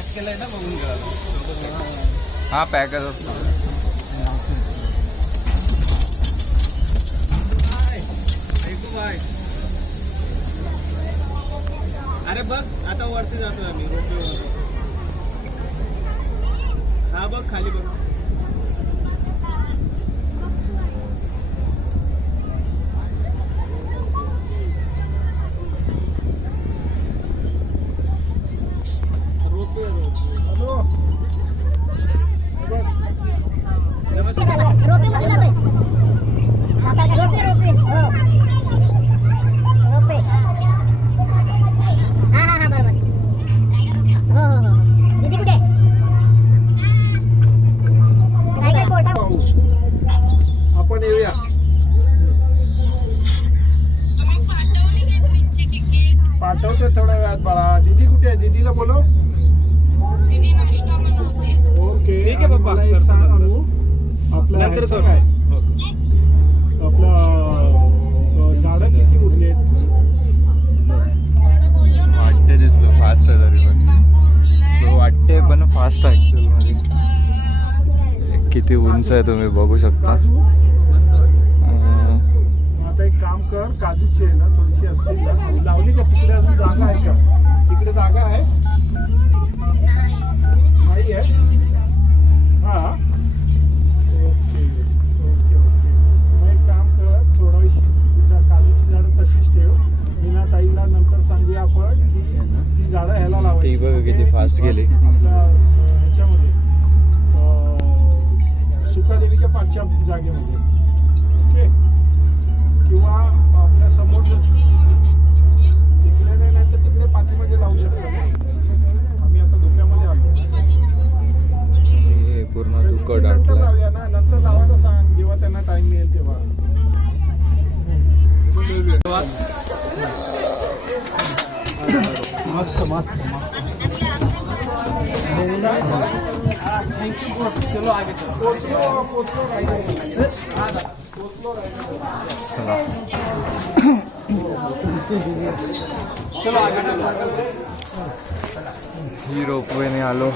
Pack केलंय ना बघून घ्या. हा पॅकच असतो. अरे बघ आता वरती जातो आम्ही रोपवेवर. हा बघ खाली बघ. आपण येऊया. पाठवते थोड्या वेळात बाळा. दीदी कुठे आहे? दीदीला बोलव. ओके ठीक आहे पप्पा. मला एक सांग अनु, आपल्या नंतर ह्याचं कर. काय आपलं झाडं किती उरलेत? वाटते ते स्लो फास्ट आहे तरी पण स्लो वाटते पण फास्ट आहे ऍक्च्युअल मध्ये. किती उंच आहे तुम्ही बघू शकता. काजू आता एक काम कर, काजूची आहे ना थोडीशी असतील ना लावली का? तिकडे अजून जागा आहे का? तिकडे जागा आहे? नाही आहे. हा ओके ओके ओके. मग एक काम कर, थोडीशी काजूची झाडं तशीच ठेव. मीना ताईला नंतर सांगूया आपण की ती झाडं ह्याला लावायची. ती बघ किती फास्ट गेली. आपल्या ह्याच्यामध्ये सुकादेवीच्या पाचच्या जागेमध्ये. ओके. किंवा आपल्या समोर तिकडे नाही तर तिकडे पाठीमध्ये लावू शकतो. आम्ही आता धुक्यामध्ये आलो. हे पूर्ण धुकं नंतर दाटलं. लावूया ना, नंतर लावायला सांग जेव्हा त्यांना टाइम मिळेल तेव्हा. मस्त मस्त मस्त. Thank you boss. चलो आगे चलो. पोचलो चला चलो आगे चलो. ही रोपवेने आलो.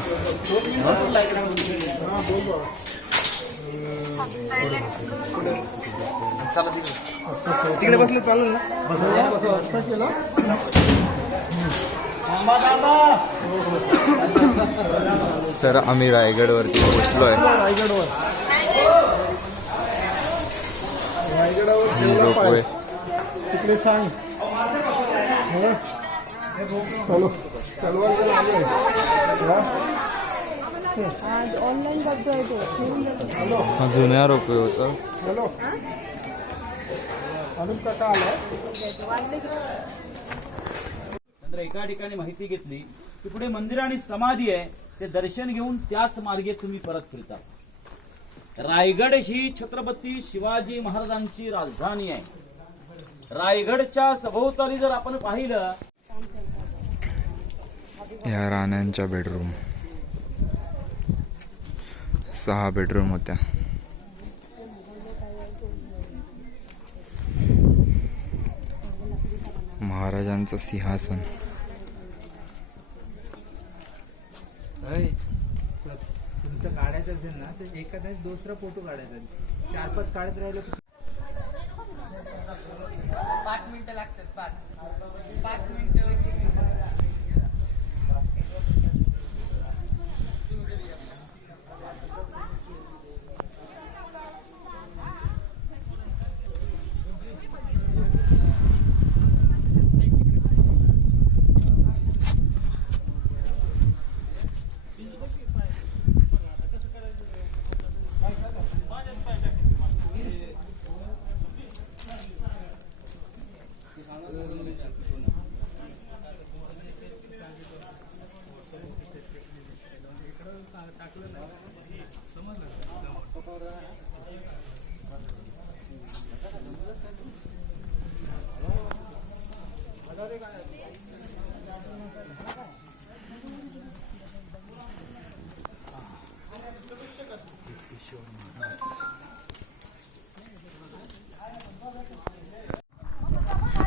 तिकडे बसले चालेल ना. तर आम्ही रायगडवरती पोहोचलोय. रायगडवर ही रोपवे तिकडे सांग. चलो चलवा. हा जुन्या रोपवे होतं. हॅलो अनुप काका आलाय. नंतर एका ठिकाणी माहिती घेतली की पुढे मंदिर आणि समाधी आहे, ते दर्शन घेऊन त्याच मार्गे तुम्ही परत फिरता. रायगड ही छत्रपती शिवाजी महाराजांची राजधानी आहे. रायगडच्या सभोवताली जर आपण पाहिलं, या राण्यांच्या बेडरूम 6 बेडरूम होत्या. महाराजांचं सिंहासन. तुमचं काढायचं असेल ना तर एखादा दुसरा फोटो काढायचा. 4-5 काढत राहिलो. 5 मिनिटं लागतात. 5 मिनिटं.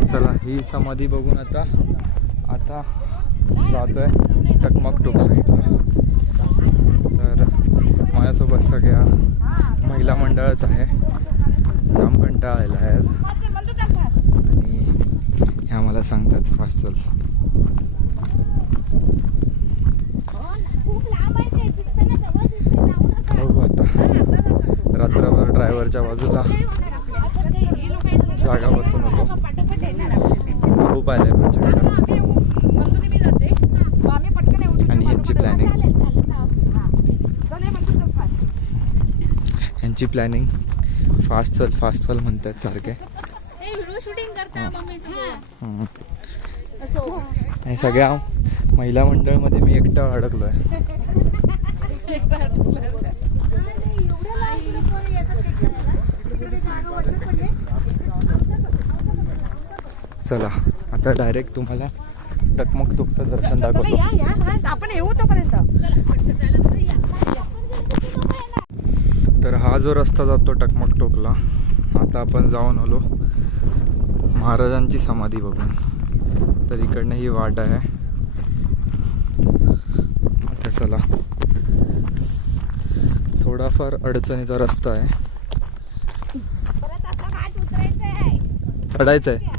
चला ही समाधी बघून आता जातोय टकमक टोक साईडला. तर माझ्यासोबत सगळ्या महिला मंडळच आहे. जाम कंटाळा आलेला आहे आज आणि ह्या मला सांगतात फास्ट चल. बघू आता रात्रभर ड्रायव्हरच्या बाजूला जागा बसून होतो. झोप आले प्रचंड. आणि यांची प्लॅनिंग फास्ट चल म्हणतात सारखे. आणि सगळ्या महिला मंडळमध्ये मी एकटा अडकलोय. चला आता डायरेक्ट तुम्हाला टकमक टोकचं दर्शन दाखवतो. आपण येऊ तोपर्यंत. तर हा जो रस्ता जातो टकमक टोकला, आता आपण जाऊन आलो महाराजांची समाधी बघून. तर इकडनं ही वाट आहे. आता चला, थोडाफार अडचणीचा रस्ता आहे. चढायचं आहे.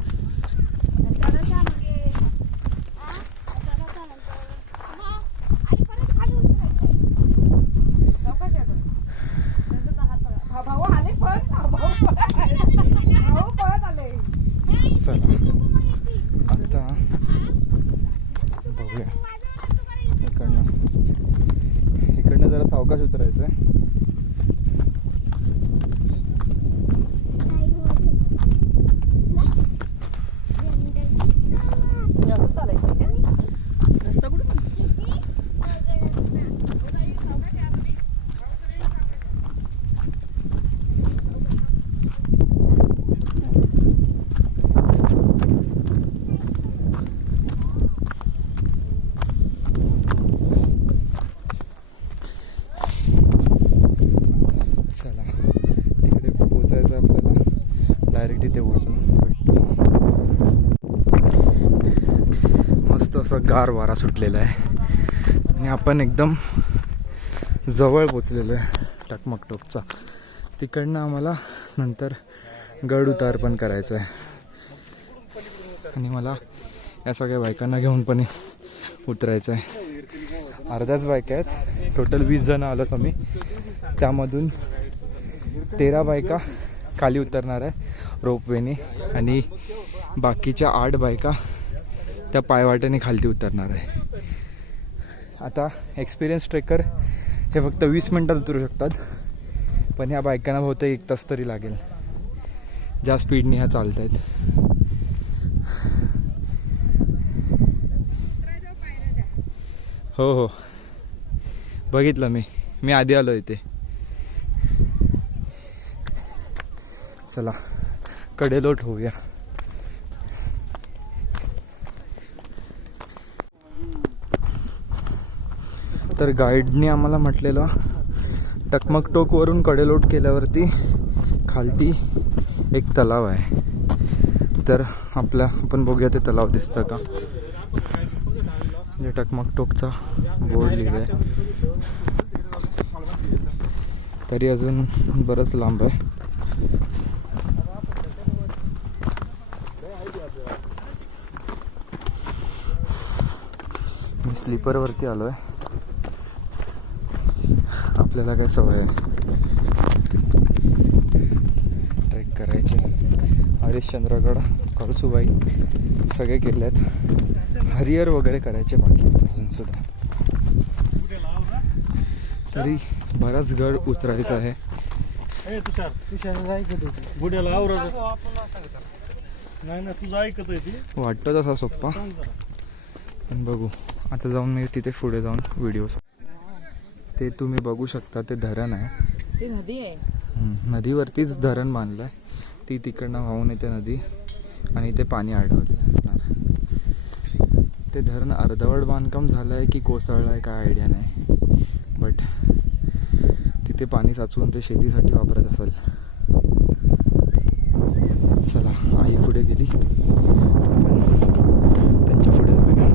चला आता बघूया. इकडनं जरा सावकाश उतरायचं आहे. चला तिकडे पोचायचं आपल्याला. डायरेक्ट तिथे पोचून मस्त असं गार वारा सुटलेला आहे आणि आपण एकदम जवळ पोचलेलो आहे टकमक टोकचा. तिकडनं आम्हाला नंतर गड उतार पण करायचं आहे आणि मला या सगळ्या बायकांना घेऊन पण उतरायचं आहे. अर्ध्याच बायका आहेत. टोटल 20 जण आलो कमी. त्यामधून 13 बायका खाली उतरणार आहे रोपवेने आणि बाकीच्या 8 बायका त्या पायवाटेने खाली उतरणार आहे. आता एक्सपिरियन्स ट्रेकर हे फक्त 20 मिनटात उतरू शकतात, पण ह्या बायकांना बहुतेक 1 तास तरी लागेल. ज्या स्पीडने ह्या चालत आहेत. हो बघितलं मी आधी आलो इथे. चला कडेलोट होऊया. तर गाईडने आम्हाला म्हटलेलं टकमक टोकवरून कडेलोट केल्यावरती खालती एक तलाव आहे. तर आपण बघूया ते तलाव दिसतं का. जे टकमक टोकचा बोर्ड लिहिलं आहे तरी अजून बरंच लांब आहे. मी स्लीपरवरती आलो आहे. आपल्याला काय सवय आहे ट्रेक करायची. हरिश्चंद्रगड, कळसुबाई सगळे केले आहेत. हरिहर वगैरे करायचे बाकी अजून सुद्धा. तरी बराच गड उतरायचा आहे. वाटतं तसा सोप्पा, पण बघू. आता जाऊन मी तिथे पुढे जाऊन व्हिडिओ. ते तुम्ही बघू शकता, ते धरण आहे. ती नदी आहे. नदीवरतीच धरण बांधलं आहे. ती तिकडनं वाहून येते नदी आणि ते पाणी अडवते असणार. ते धरण अर्धवट बांधकाम झालं आहे की कोसळलं आहे काय आयडिया नाही, बट तिथे पाणी साचवून ते शेतीसाठी वापरत असेल. चला आई पुढे गेली, त्यांच्या पुढे जाऊया.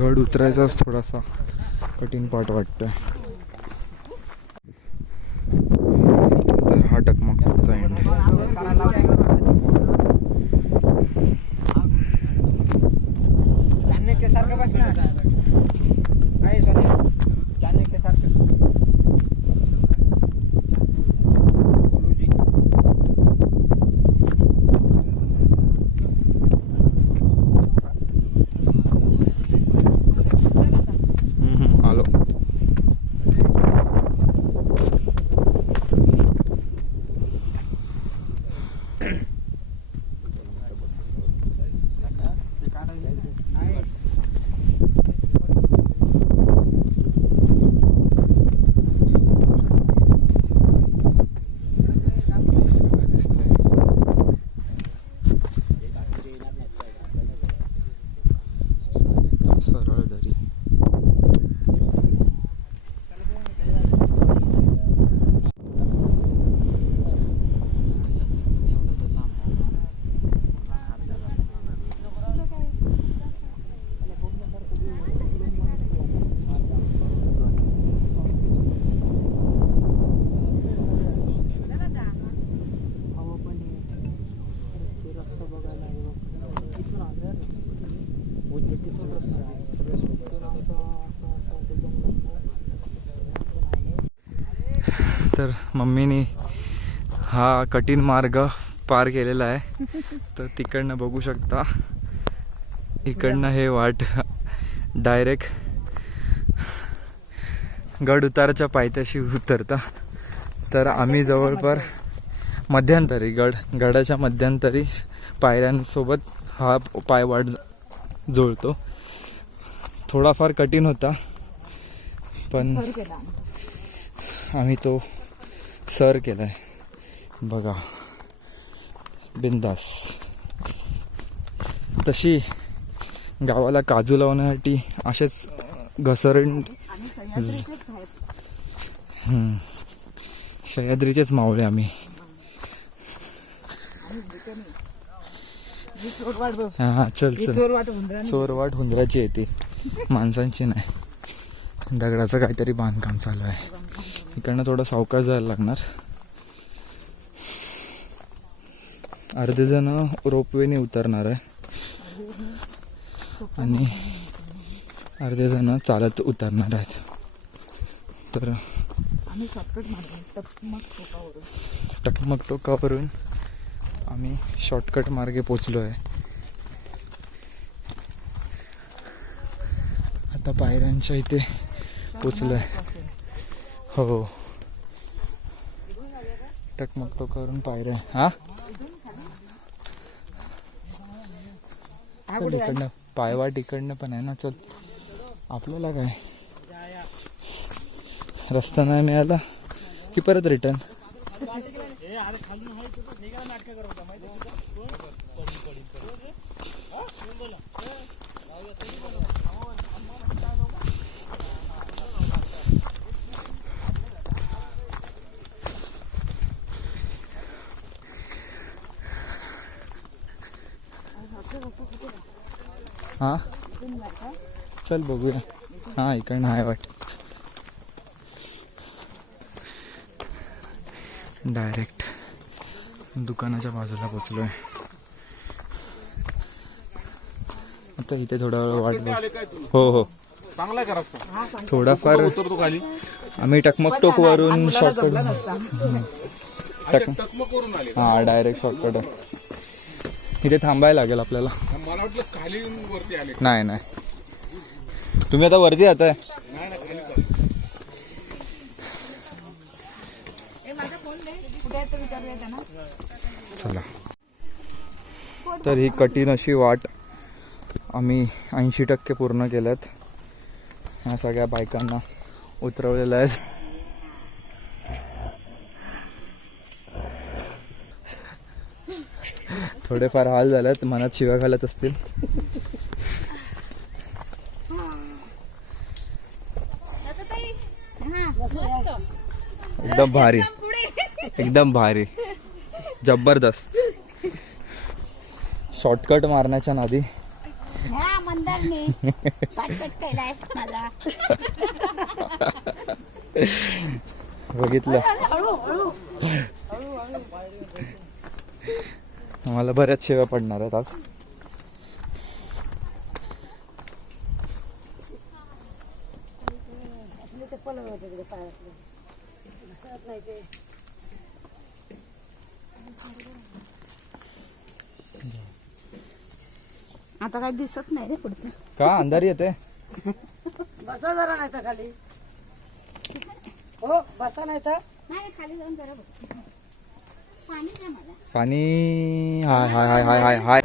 गड उतरायचाच थोडासा कठीण पाठ वाटतोय. तर हा टकमकटोकचा एंड. आलो. सगळं दिसतंय. एकदम सरळ दरी. तर मम्मीनी हा कठीण मार्ग पार केलेला आहे. तर तिकडनं बघू शकता, इकडनं हे वाट डायरेक्ट गड उताराच्या पायथ्याशी उतरता. तर आम्ही जवळपास मध्यंतरी गडाच्या मध्यंतरी पायऱ्यांसोबत हा पायवाट जुळतो. थोडाफार कठीण होता पण आम्ही तो सर केलाय. बघा बिंदास. तशी गावाला काजू लावण्यासाठी असेच घसरण सह्याद्रीचेच मावळे आम्ही. हा चल चल. चोरवाट हुंदराची येते, माणसांची नाही. दगडाचं काहीतरी बांधकाम चालू आहे. इकडनं थोडं सावकाश जायला लागणार. अर्धे जण रोपवेने उतरणार आहे आणि अर्धे जण चालत उतरणार आहेत. तर टकमकटोकावरून आम्ही शॉर्टकट मार्गे पोचलो आहे. आता पायऱ्यांच्या इथे पोचलो आहे. हो, टकमकटोकावरून पायऱ्या. हा चल, इकडनं पायवाट इकडनं पण आहे ना. चल, आपल्याला काय रस्ता नाही मिळाला की परत रिटर्न. हा चल बघूया. हा इकडनं आहे वाट. डायरेक्ट दुकानाच्या बाजूला पोचलो आहे. आता इथे थोडा वेळ वाट बघ. हो हो, चांगला का रस्ता? थोडाफार उतरतो खाली. आम्ही टकमकटोक वरून शॉर्टकट. टकमक करून आले. हा डायरेक्ट शॉर्टकट आहे. इथे थांबायला लागेल आपल्याला. मला वाटलं खाली वरती आले. नाही नाही, तुम्ही आता वरती जाताय. नाही ना, खाली चालू. चला, तर ही कठीण अशी वाट आम्ही 80% पूर्ण केल्यात. ह्या सगळ्या बायकांना उतरवलेलं आहे. थोडेफार हाल झालेत, मनात शिव्या घालत असतील. एकदम भारी, एकदम भारी, जबरदस्त. शॉर्टकट मारण्याच्या नादी नाही शॉर्टकट केलाय माझा. बघितलं मला बऱ्याच सेवा पडणार आहेत आज. आता काही दिसत नाही रे पुढचं. का अंधारी येते? बसा जरा नाही तर खाली. हो बसा नाही तर. नाही खाली जाऊन जरा बस. पाणी द्या मला. पाणी हाय हाय हाय हाय हाय हाय.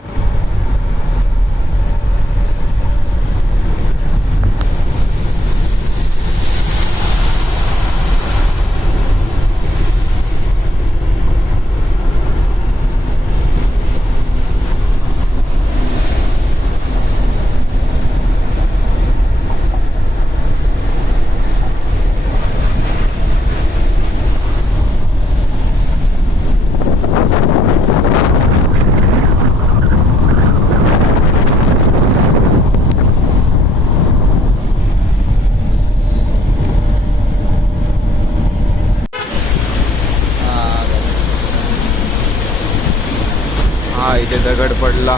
हा इथे दगड पडला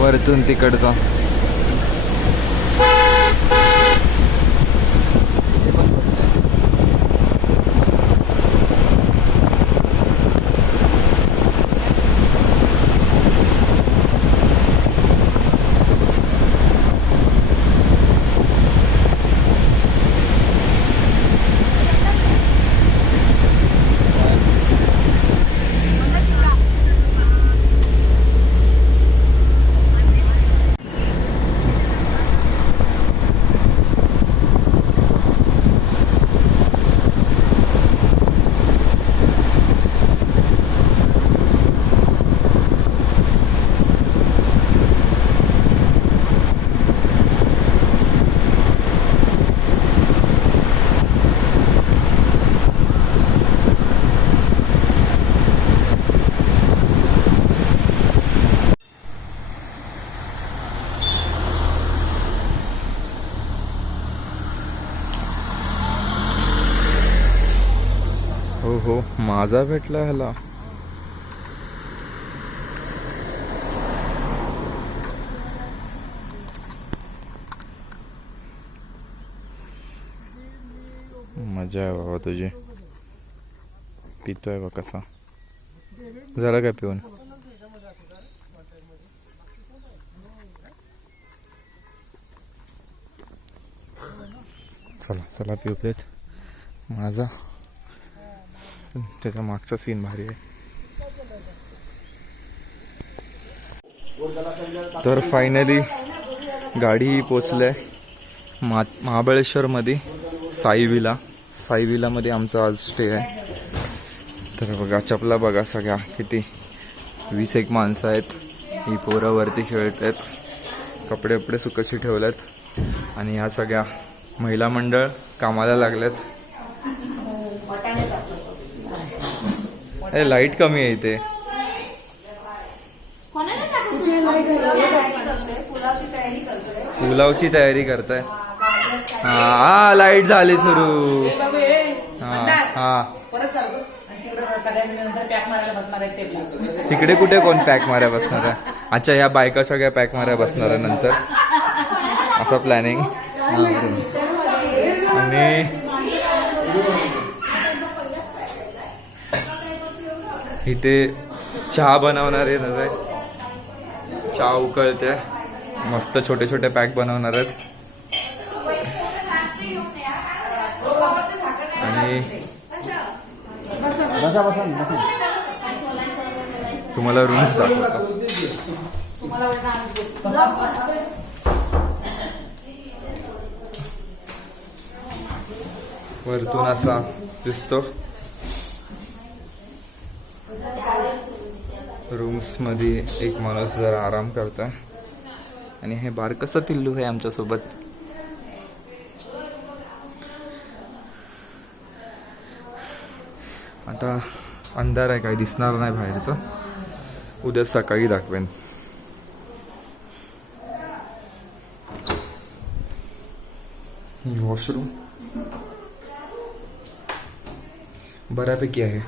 वरतून तिकडचा. हो हो माझा भेटला ह्याला. मजा आहे बाबा तुझी. पितोय बा कसा. झाला काय पिऊन? चला चला पिऊ पेत. माझा त्याचा मागचा सीन भारी आहे. तर फायनली गाडी पोचले महाबळेश्वरमध्ये साई विलामध्ये आमचा आज स्टे आहे. तर बघा चपला बघा सगळ्या किती 20 माणसं आहेत. ही पोरं वरती खेळत आहेत. कपडे वपडे सुकशी ठेवलेत आणि ह्या सगळ्या महिला मंडळ कामाला लागल्यात. अरे लाईट कमी आहे इथे. पुलावची तयारी करताय. हा लाईट झाली सुरू. हा तिकडे कुठे कोण पॅक माऱ्या बसणार आहे? अच्छा ह्या बायका सगळ्या पॅक माऱ्या बसणार आहे नंतर. असं प्लॅनिंग. आणि इथे चहा बनवणार आहे. चहा उकळते. मस्त छोटे छोटे पॅक बनवणार आहेत. आणि तुम्हाला रूम्स दाखवतो. वरतून असा दिसतो. रूम्स मध्ये एक माणूस जरा आराम करतोय आणि हे बारकसं पिल्लू आहे आमच्यासोबत. आता अंधार आहे काही दिसणार नाही बाहेरचं. उद्या सकाळी दाखवेन. वॉशरूम बऱ्यापैकी आहे.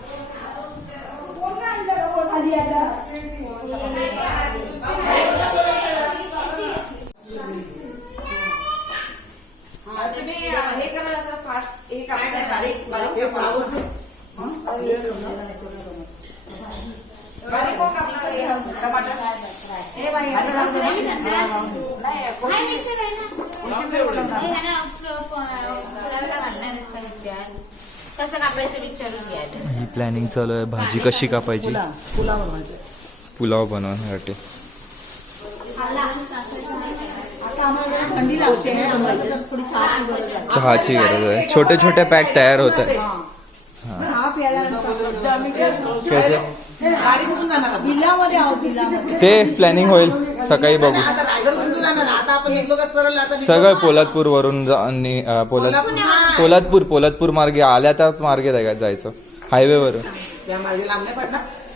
कसं कापायचं विचारून घ्यायचं. ही प्लॅनिंग चालू आहे. भाजी कशी कापायची, पुलाव बनवण्यासाठी. चहाची गरज आहे. छोटे छोटे पॅक तयार होत आहे. ते प्लॅनिंग होईल सकाळी बघू. सगळं पोलादपूर वरून पोलादपूर मार्गे आल्या त्याच मार्गे जायचं, हायवे वरून.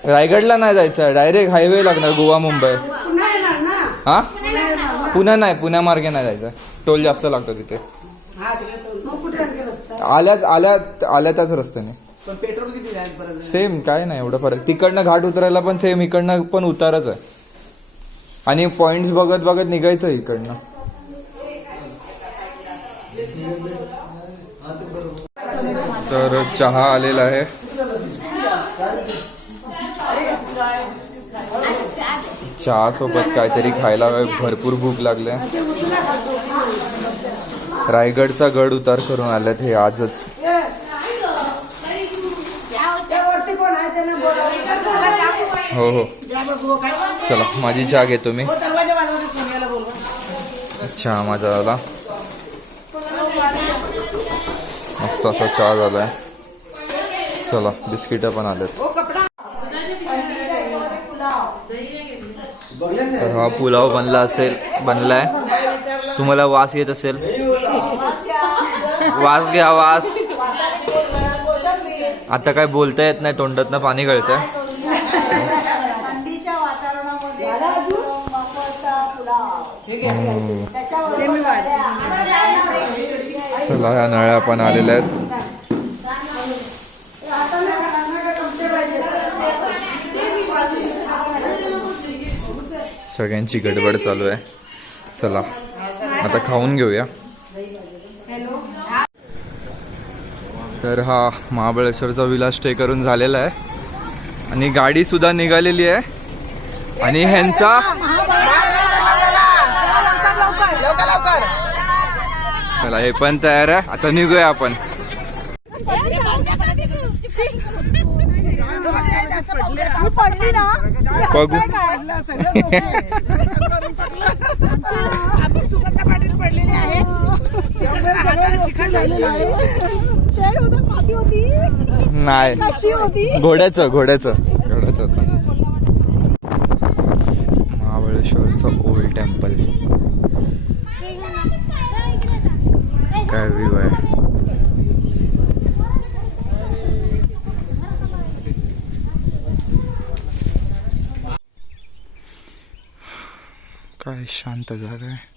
रायगडला नाही जायचं, डायरेक्ट हायवे लागणार गोवा मुंबई. हा पुण्या नाही, पुण्या मार्गे नाही जायचं, टोल जास्त लागतो तिथे. आल्या त्याच रस्त्याने सेम, काय नाही एवढं फरक. तिकडनं घाट उतरायला पण सेम, इकडनं पण उतारच आहे. आणि पॉइंट्स बघत बघत निघायचं इकडनं. तर चहा आलेला आहे. चहा सोबत काहीतरी खायला भरपूर भूक लागली. रायगडचा गड उतार करून आल्यात हे आजच. हो हो चला, माझी चहा घेतो मी. चहा माझा झाला, मस्त असा चहा झालाय. चला, बिस्किट पण आलेत. तर हा पुलाव बनलाय. तुम्हाला वास येत असेल, वास घ्या, वास. आता काय बोलता येत नाही, तोंडातनं पाणी गळतंय. चला, ह्या नळ्या पण आलेल्या आहेत. सगळ्यांची गडबड चालू आहे. चला आता खाऊन घेऊया. तर हा महाबळेश्वरचा विलास स्टे करून झालेला आहे आणि गाडी सुद्धा निघालेली आहे. आणि ह्यांचा चला, हे पण तयार आहे. आता निघूया आपण. बघू. नाही, घोड्याचं होतं. महाबळेश्वरचं ओल्ड टेम्पल. काय व्ह्यू आहे. काय शांत जागा आहे.